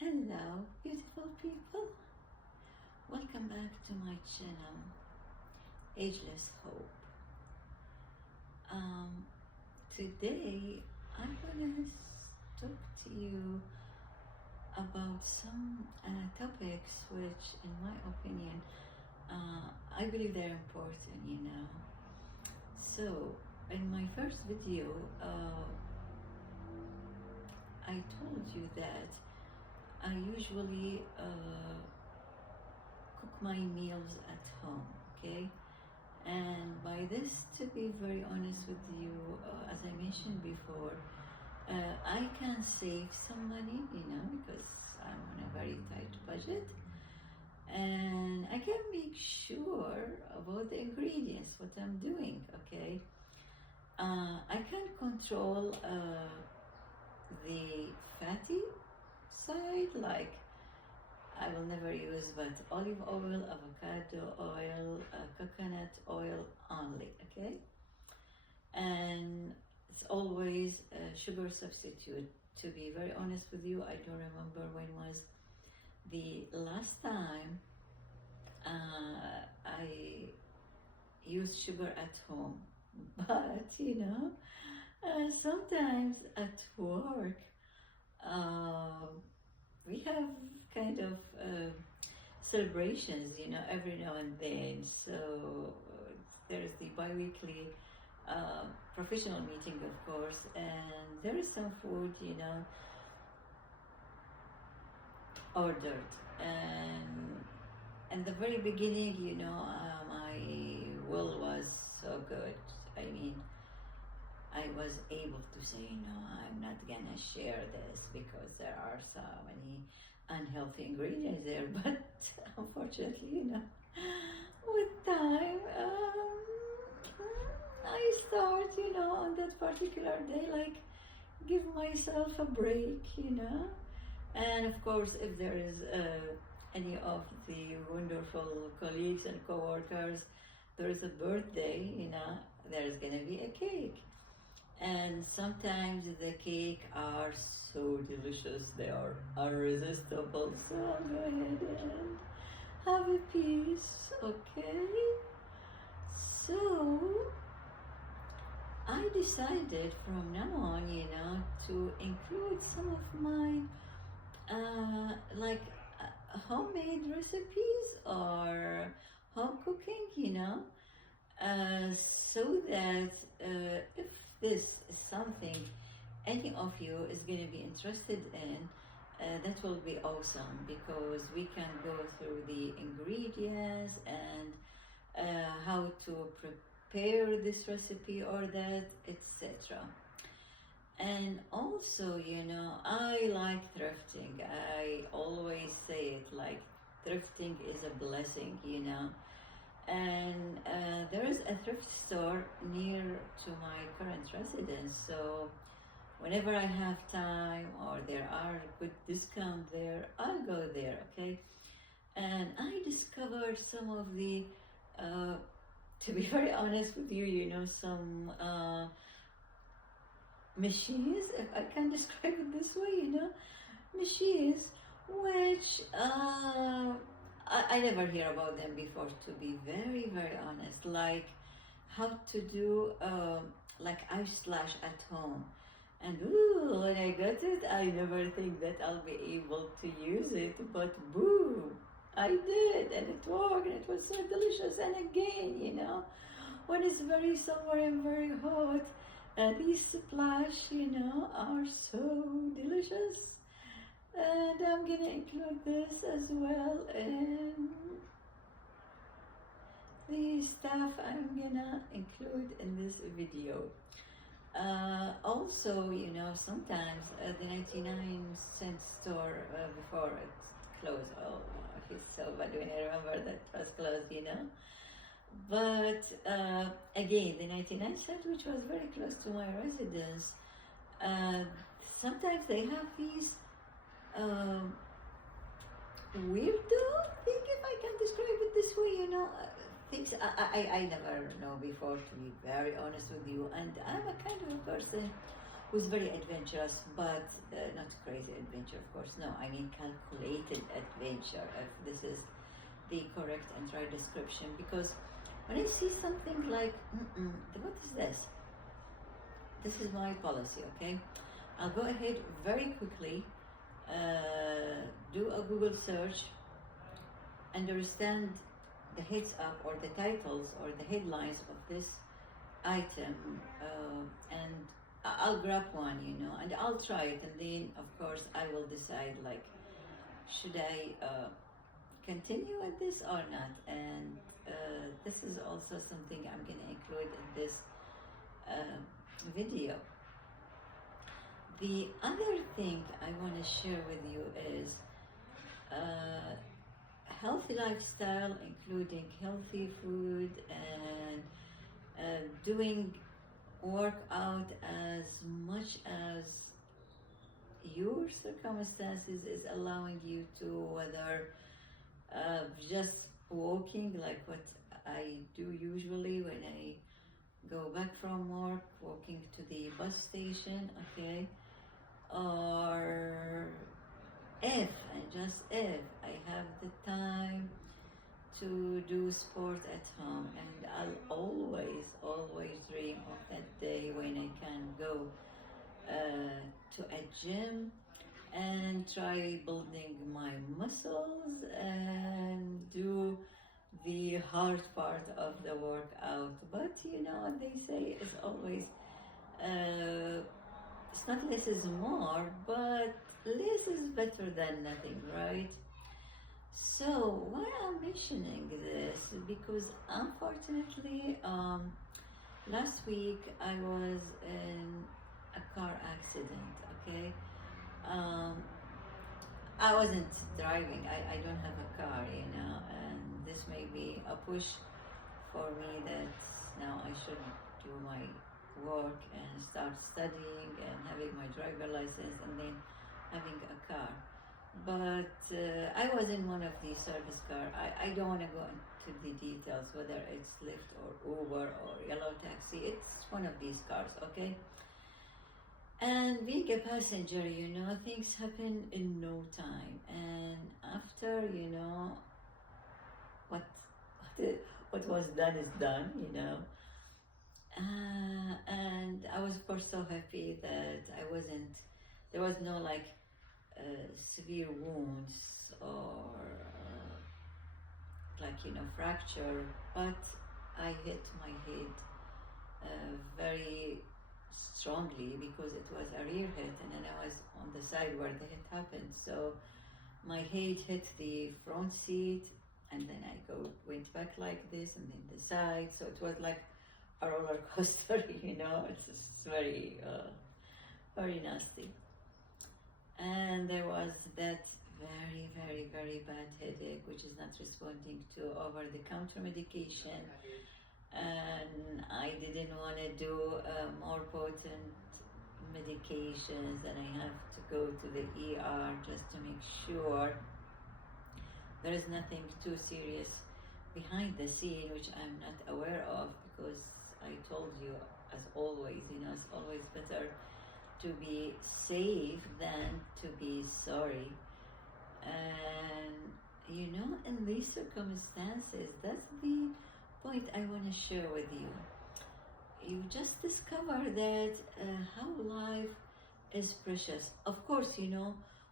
Hello, beautiful people. Welcome back to my channel, Ageless Hope. Today, I'm gonna talk to you about some topics which, in my opinion, I believe they're important. So, in my first video, I told you that I usually cook my meals at home, okay? And by this, to be very honest with you, as I mentioned before, I can save some money, because I'm on a very tight budget, and I can make sure about the ingredients, what I'm doing, okay? I can control the fatty side, like I will never use but olive oil, avocado oil, coconut oil only, okay? And it's always a sugar substitute. To be very honest with you, I don't remember when was the last time I used sugar at home. But, sometimes at work, we have kind of celebrations, every now and then. So there's the bi-weekly professional meeting, of course, and there is some food, ordered. And in the very beginning, my will was so good. I mean, I was able to say, no, I'm not gonna share this because there are so many unhealthy ingredients there. But unfortunately, with time, I start, on that particular day, like, give myself a break, And of course, if there is any of the wonderful colleagues and co-workers, there is a birthday, there's gonna be a cake. And sometimes the cake are so delicious, they are irresistible. So I'll go ahead and have a piece, okay? So I decided from now on, to include some of my like homemade recipes or home cooking, so that if this is something any of you is going to be interested in, that will be awesome, because we can go through the ingredients and how to prepare this recipe or that, etc. And also, I like thrifting. I always say it, like, thrifting is a blessing, And there is a thrift store near to my current residence, so whenever I have time or there are good discount there, I'll go there, okay? And I discovered some of the, to be very honest with you, some machines, if I can describe it this way, machines which I never hear about them before, to be very, very honest. Like how to do like ice slash at home. And ooh, when I got it, I never think that I'll be able to use it, but boom, I did, and it worked, and it was so delicious. And again, when it's very summer and very hot, these splash, are so delicious. And I'm gonna include this as well in the stuff I'm gonna include in this video. Also, sometimes the 99-cent store before it closed, oh, it's so bad when I remember that it was closed, But again, the 99-cent, which was very close to my residence, sometimes they have these weirdo thing, if I can describe it this way, things I never know before, to be very honest with you. And I'm a kind of a person who's very adventurous, but not crazy adventure, of course. No, I mean calculated adventure, if this is the correct and right description. Because when I see something like, what is this? This is my policy, okay? I'll go ahead very quickly, do a Google search, understand the heads up or the titles or the headlines of this item, and I'll grab one, and I'll try it, and then of course I will decide, like, should I continue with this or not. And this is also something I'm going to include in this video. The other thing I want to share with you is healthy lifestyle, including healthy food and doing workout as much as your circumstances is allowing you to, whether just walking, like what I do usually when I go back from work, walking to the bus station, okay, or if, and just if, I have the time to do sport at home, and I'll always dream of that day when I can go to a gym and try building my muscles and do the hard part of the workout. But what they say is always, it's not less is more, but less is better than nothing, right? So why I'm mentioning this, because unfortunately last week I was in a car accident, okay? I wasn't driving, I don't have a car, and this may be a push for me that now I should do my work and start studying and having my driver license and then having a car. But I was in one of the service car. I don't want to go into the details, whether it's Lyft or Uber or Yellow Taxi. It's one of these cars, okay? And being a passenger, things happen in no time. And after, what was done is done, and I was, of course, so happy that there was no like severe wounds or fracture, but I hit my head very strongly because it was a rear hit, and then I was on the side where the hit happened. So my head hit the front seat, and then I went back like this, and then the side. So it was like a roller coaster, It's very, very nasty. And there was that very, very, very bad headache, which is not responding to over-the-counter medication. And I didn't want to do more potent medications, and I have to go to the ER just to make sure there is nothing too serious behind the scene, which I'm not aware of, because I told you, as always, it's always better to be safe than to be sorry. And in these circumstances, that's the point I want to share with you. You just discover that how life is precious. Of course,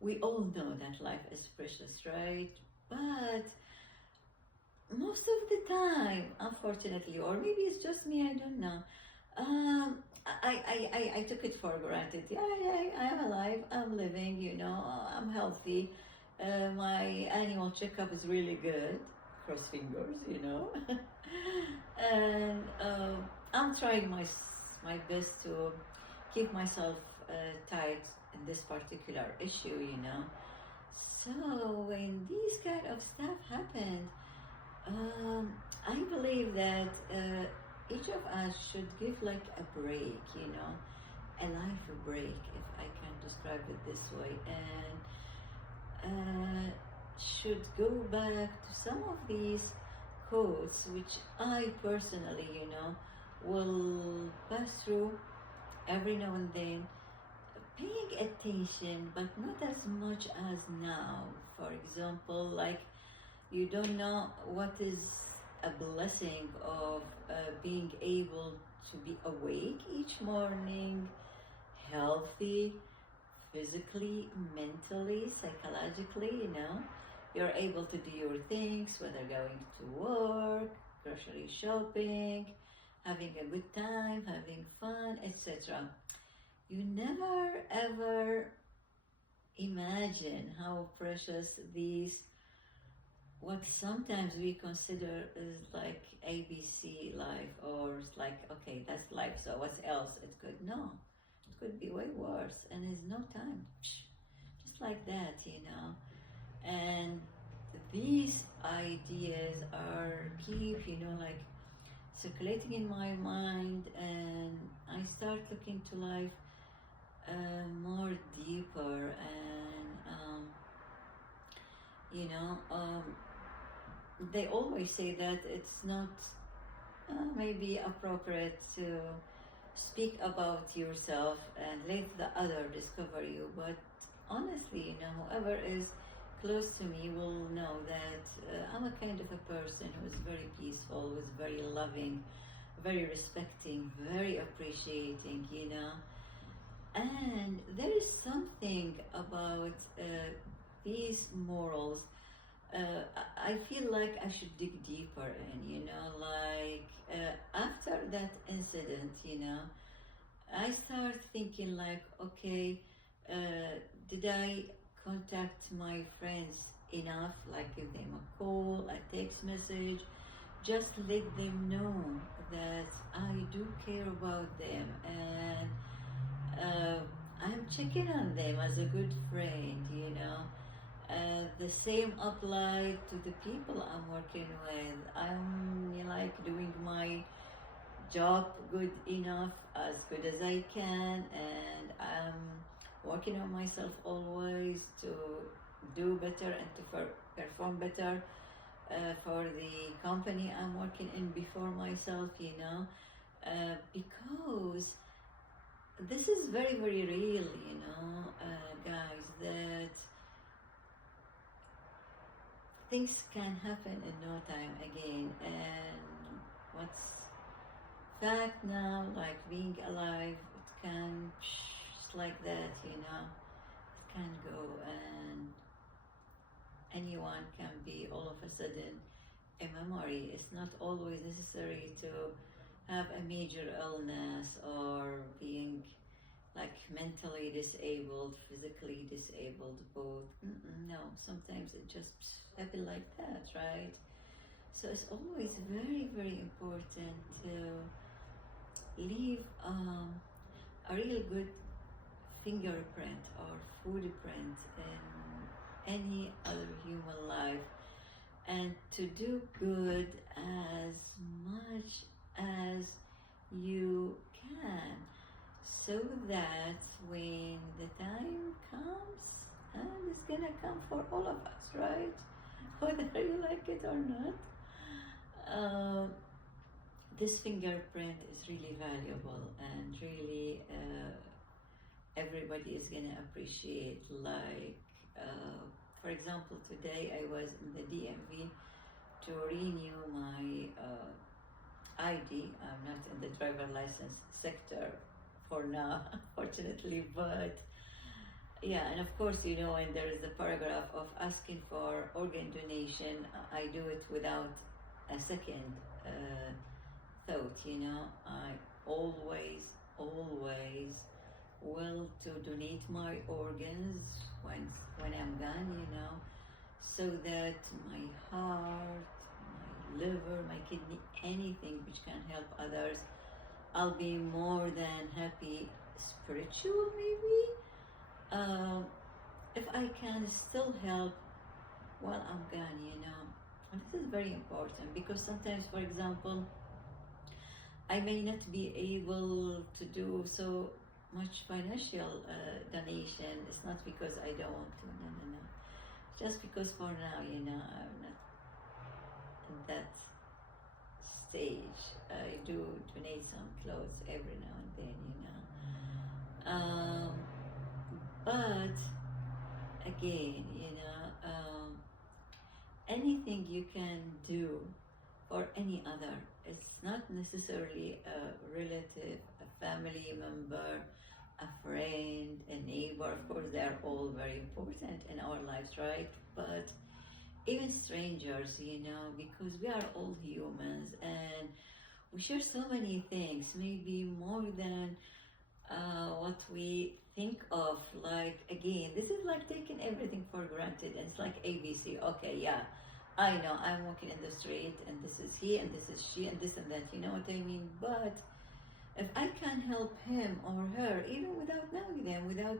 we all know that life is precious, right? But most of the time, unfortunately, or maybe it's just me, I don't know, I took it for granted. Yeah, I'm alive, I'm living, I'm healthy. My annual checkup is really good, cross fingers, and I'm trying my best to keep myself tight in this particular issue, So when these kind of stuff happen, I believe that each of us should give like a break, a life break, if I can describe it this way, and should go back to some of these quotes, which I personally, will pass through every now and then, paying attention, but not as much as now. For example, like you don't know what is a blessing of being able to be awake each morning, healthy, physically, mentally, psychologically, you know. You're able to do your things, whether going to work, grocery shopping, having a good time, having fun, etc. You never ever imagine how precious these, what sometimes we consider is like ABC life, or it's like, okay, that's life, so what else? It's good. No, it could be way worse, and there's no time. Just like that, you know. And these ideas are keep, you know, like circulating in my mind, and I start looking to life more deeper, and you know, they always say that it's not maybe appropriate to speak about yourself and let the other discover you, but honestly, you know, whoever is close to me will know that I'm a kind of a person who is very peaceful, who is very loving, very respecting, very appreciating, you know. And there is something about these morals. I feel like I should dig deeper in, you know, like after that incident, you know, I start thinking like, okay, did I contact my friends enough, like give them a call, a text message, just let them know that I do care about them, and I'm checking on them as a good friend, you know. The same applied to the people I'm working with. I'm, you know, like doing my job good enough, as good as I can, and I'm working on myself always to do better and to perform better for the company I'm working in before myself, you know, because this is very, very real, you know, guys, that things can happen in no time again. And what's fact now, like being alive, it can just like that, you know, it can go, and anyone can be all of a sudden a memory. It's not always necessary to have a major illness or being like mentally disabled, physically disabled, both. No, sometimes it just happen like that, right? So it's always very, very important to leave a really good fingerprint or footprint in any other human life, and to do good as much as you can, so that when the time comes, and it's gonna come for all of us, right? Whether you like it or not, this fingerprint is really valuable, and really everybody is gonna appreciate. Like, for example, today I was in the DMV to renew my ID. I'm not in the driver license sector for now, fortunately, but yeah, and of course, you know, when there is the paragraph of asking for organ donation, I do it without a second thought, you know. I always, always will to donate my organs when I'm gone, you know, so that my heart, my liver, my kidney, anything which can help others, I'll be more than happy. Spiritual, maybe, if I can still help while I'm gone, you know. And this is very important, because sometimes, for example, I may not be able to do so much financial donation. It's not because I don't want to, no, no, no. Just because for now, you know, I'm not in that stage. I do donate some clothes every now and then, you know. But again, anything you can do for any other, it's not necessarily a relative, a family member, a friend, a neighbor. Of course, they're all very important in our lives, right? But even strangers, because we are all humans and we share so many things, maybe more than what we think of. Like, again, this is like taking everything for granted. And it's like ABC. Okay, yeah, I know I'm walking in the street and this is he and this is she and this and that. You know what I mean? But if I can help him or her, even without knowing them, without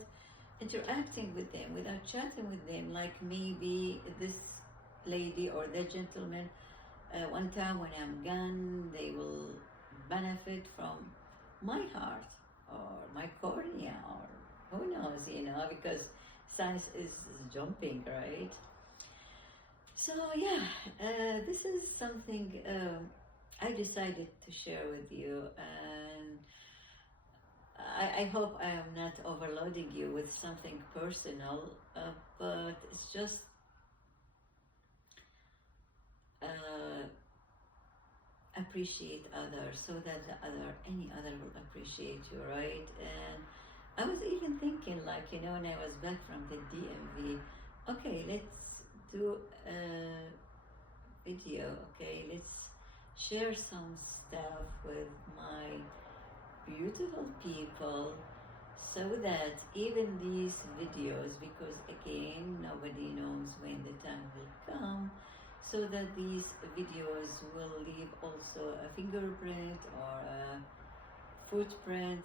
interacting with them, without chatting with them, like maybe this lady or the gentleman, one time when I'm gone, they will benefit from my heart or my cornea or who knows, because science is jumping, right? So yeah, this is something I decided to share with you, and I hope I am not overloading you with something personal, but it's just appreciate others so that any other will appreciate you, right? And I was even thinking, like, when I was back from the DMV, okay, let's do a video, okay? Let's share some stuff with my beautiful people so that even these videos, because again, nobody knows when the time will come, so that these videos will leave also a fingerprint or a footprint,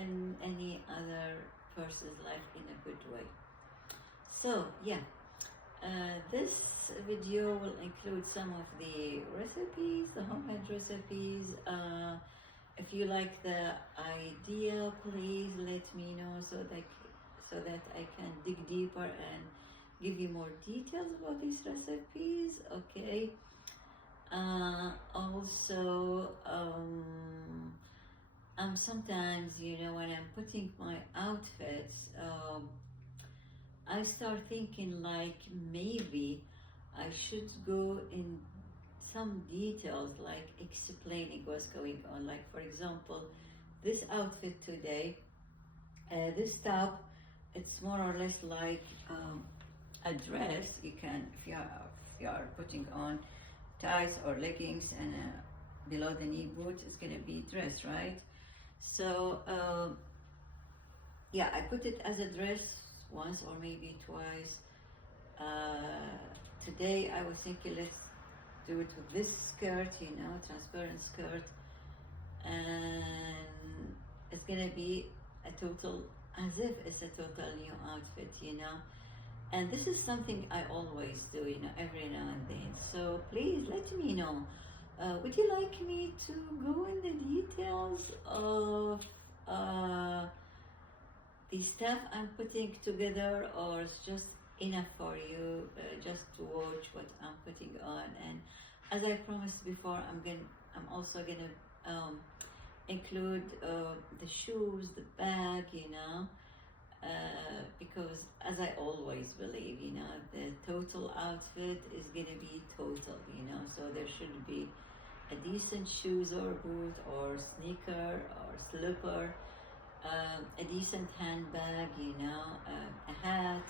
in any other person's life in a good way. So yeah, this video will include some of the recipes, the homemade recipes. If you like the idea, please let me know so that I can dig deeper and give you more details about these recipes, okay? Also, sometimes, when I'm putting my outfits, I start thinking like maybe I should go in some details, like explaining what's going on. Like, for example, this outfit today, this top, it's more or less like a dress. You can, if you are putting on ties or leggings and below the knee boots, it's gonna be dress, right? So yeah, I put it as a dress once or maybe twice. Today I was thinking, let's do it with this skirt, transparent skirt, and it's gonna be a total, as if it's a total new outfit, and this is something I always do, every now and then. So please let me know, would you like me to go in the details of the stuff I'm putting together, or it's just enough for you just to watch what I'm putting on? And as I promised before, I'm also gonna include the shoes, the bag, because as I always believe, the total outfit is gonna be total, so there should be a decent shoes or boot or sneaker or slipper, a decent handbag, a hat.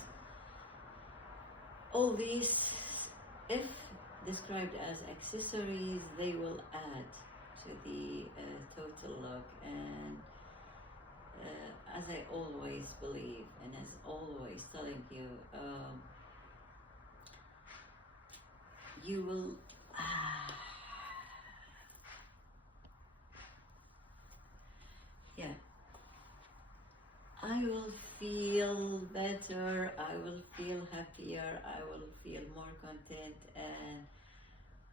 All these, if described as accessories, they will add to the total look. And as I always believe, and as always telling you, you will yeah, I will feel better, I will feel happier, I will feel more content, and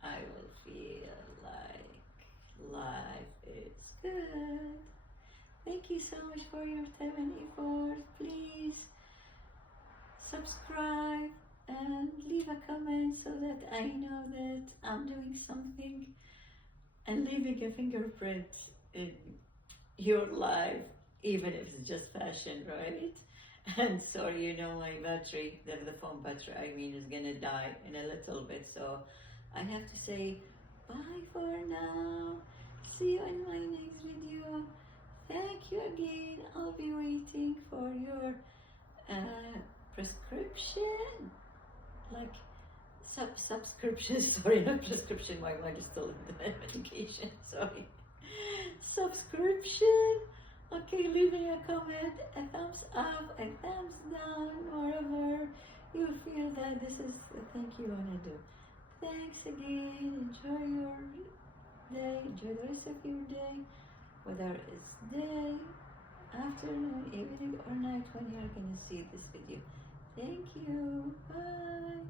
I will feel like life is good. Thank you so much for your time and effort. Please subscribe and leave a comment so that I know that I'm doing something and leaving a fingerprint in your life, even if it's just fashion, right? And sorry, my battery, the phone battery, I mean, is gonna die in a little bit. So I have to say bye for now. See you in my next video. Thank you again. I'll be waiting for your prescription, like subscription. Sorry, not prescription. My mind is still in the medication. Sorry, subscription. Okay, leave me a comment, a thumbs up, a thumbs down, whatever you feel that this is the thing you wanna do. Thanks again. Enjoy your day. Enjoy the rest of your day, whether it's day, afternoon, evening, or night when you're gonna see this video. Thank you. Bye.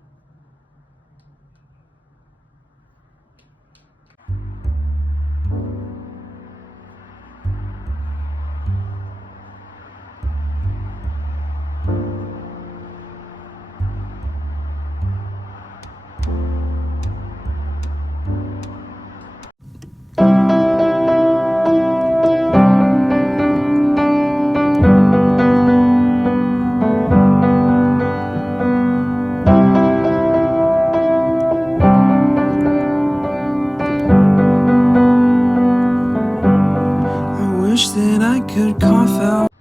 I wish that I could cough out.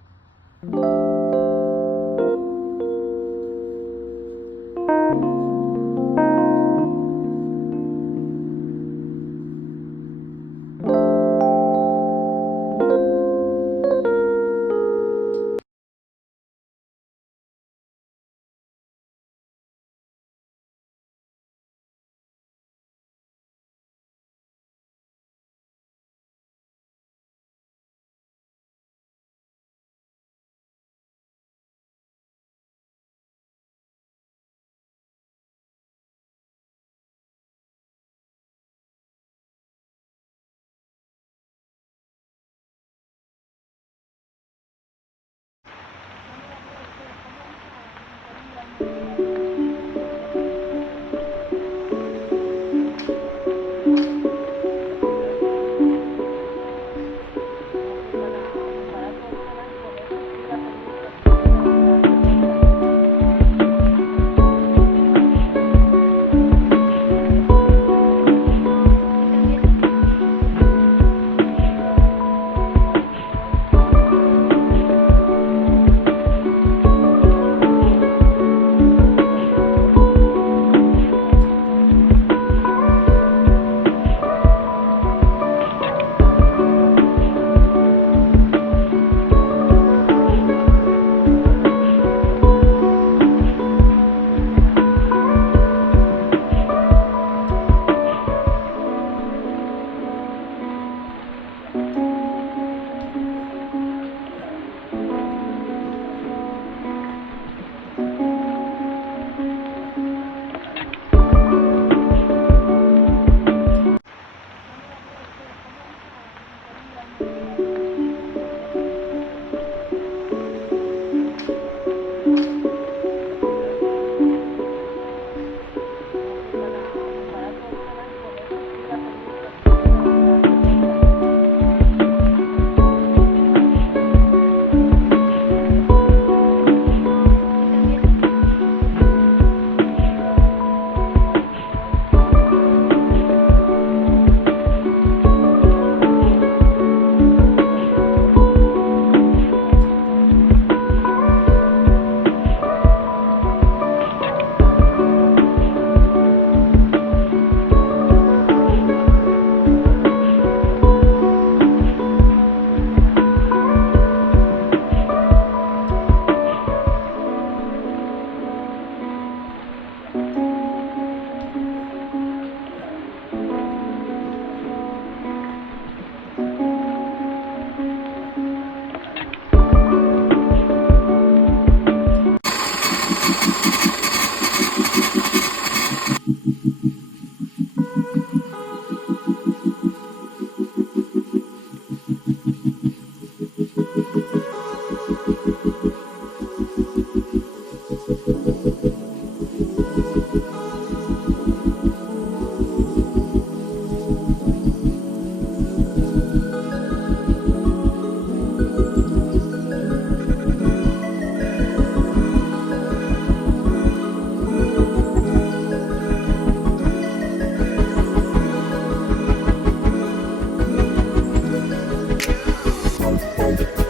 you.